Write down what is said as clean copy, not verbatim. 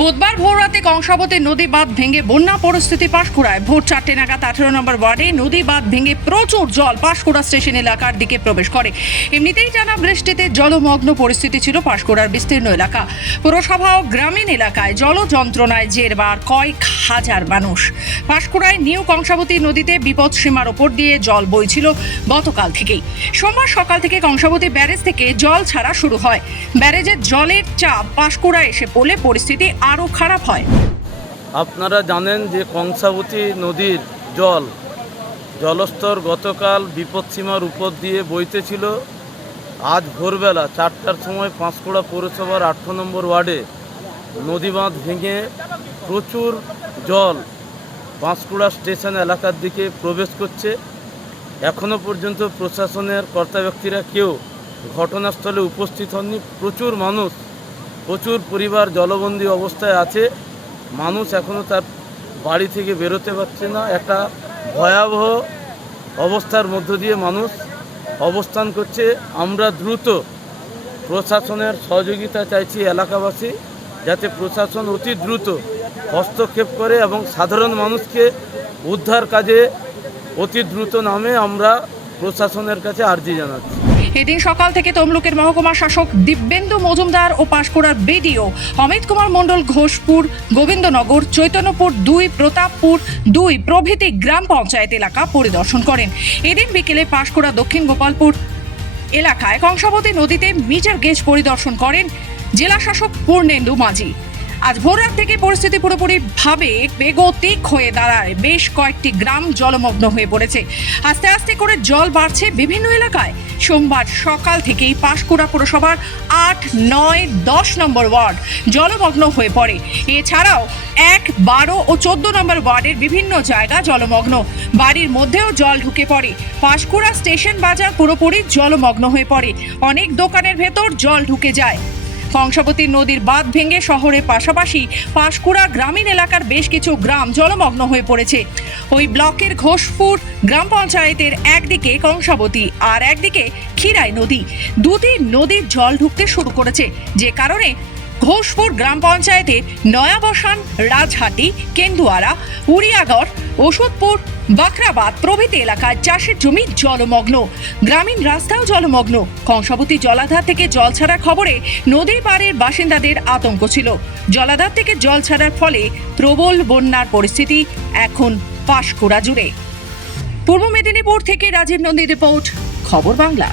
বুধবার ভোররাতে কংসাবতী নদী বাঁধ ভেঙে বন্যা পরিস্থিতি পাঁশকুড়ায়। ভোর 4টে নাগাদ 18 নম্বর ওয়ার্ডে নদী বাঁধ ভেঙে প্রচুর জল পাঁশকুড়া স্টেশন এলাকার দিকে প্রবেশ করে। এমনিতেই টানা বৃষ্টিতে জলমগ্ন পরিস্থিতি ছিল পাঁশকুড়ার বিস্তীর্ণ এলাকা। পুরসভা ও গ্রামীণ এলাকায় জল যন্ত্রণায় জেরবার কয়েক হাজার মানুষ। পাঁশকুড়ায় নিউ কংসাবতী নদীতে বিপদ সীমার ওপর দিয়ে জল বইছিল গতকাল থেকেই। সোমবার সকাল থেকে কংসাবতী ব্যারেজ থেকে জল ছাড়া শুরু হয়। ব্যারেজের জলের চাপ পাঁশকুড়ায় এসে পড়লে পরিস্থিতি আরও খারাপ হয়। আপনারা জানেন যে কংসাবতী নদীর জলস্তর গতকাল বিপদসীমার উপর দিয়ে বইতেছিল। আজ ভোরবেলা 4টার সময় পাঁশকুড়া পৌরসভার 8 নম্বর ওয়ার্ডে নদী বাঁধ ভেঙে প্রচুর জল পাঁশকুড়া স্টেশন এলাকার দিকে প্রবেশ করছে। এখনও পর্যন্ত প্রশাসনের কর্তা ব্যক্তিরা কেউ ঘটনাস্থলে উপস্থিত হননি। প্রচুর মানুষ, প্রচুর পরিবার জলবন্দী অবস্থায় আছে। মানুষ এখনও তার বাড়ি থেকে বেরোতে পারছে না। একটা ভয়াবহ অবস্থার মধ্য দিয়ে মানুষ অবস্থান করছে। আমরা দ্রুত প্রশাসনের সহযোগিতা চাইছি এলাকাবাসী, যাতে প্রশাসন অতি দ্রুত হস্তক্ষেপ করে এবং সাধারণ মানুষকে উদ্ধার কাজে অতি দ্রুত নামে আমরা প্রশাসনের কাছে আর্জি জানাচ্ছি। এদিন সকাল থেকে তমলুকের মহকুমা শাসক দিব্যেন্দু মজুমদার ও পাঁশকুড়ার বিডিও অমিত কুমার মণ্ডল ঘোষপুর, গোবিন্দনগর, চৈতন্যপুর 2, প্রতাপপুর 2 প্রভৃতি গ্রাম পঞ্চায়েত এলাকা পরিদর্শন করেন। এদিন বিকেলে পাঁশকুড়া দক্ষিণ গোপালপুর এলাকায় কংসাবতী নদীতে মিটার গেজ পরিদর্শন করেন জেলা শাসক পূর্ণেন্দু মাঝি। আজ ভোররাত থেকে পরিস্থিতি পুরোপুরিভাবে বেগতিক হয়ে দাঁড়ায়। বেশ কয়েকটি গ্রাম জলমগ্ন হয়ে পড়েছে। আস্তে আস্তে করে জল বাড়ছে বিভিন্ন এলাকায়। সোমবার সকাল থেকেই পাঁশকুড়া পুরসভার 8, 9, 10 নম্বর ওয়ার্ড জলমগ্ন হয়ে পড়ে। এছাড়াও 1, 12 ও 14 নম্বর ওয়ার্ডের বিভিন্ন জায়গা জলমগ্ন। বাড়ির মধ্যেও জল ঢুকে পড়ে। পাঁশকুড়া স্টেশন বাজার পুরোপুরি জলমগ্ন হয়ে পড়ে। অনেক দোকানের ভেতর জল ঢুকে যায়। কংসাবতী নদীর বাঁধ ভেঙে শহরের পাশাপাশি পাঁশকুড়া গ্রামীণ এলাকার বেশ কিছু গ্রাম জলমগ্ন হয়ে পড়েছে। ওই ব্লকের ঘোষপুর গ্রাম পঞ্চায়েতের একদিকে কংসাবতী আর একদিকে ক্ষীরাই নদী, দুটি নদীর জল ঢুকতে শুরু করেছে, যে কারণে ঘোষপুর গ্রাম পঞ্চায়েতে নয়াবসান, রাজহাটি, কেন্দুয়ারা, উড়িয়াগড়, ওষুধপুর, বাখরাবাদ প্রভৃতি এলাকায় চাষের জমি জলমগ্ন। গ্রামীণ রাস্তাও জলমগ্ন। কংসাবতী জলাধার থেকে জল ছাড়ার খবরে নদীর পাড়ের বাসিন্দাদের আতঙ্ক ছিল। জলাধার থেকে জল ছাড়ার ফলে প্রবল বন্যার পরিস্থিতি এখন পাঁশকুড়া জুড়ে। পূর্ব মেদিনীপুর থেকে রাজীব নন্দী রিপোর্ট, খবর বাংলা।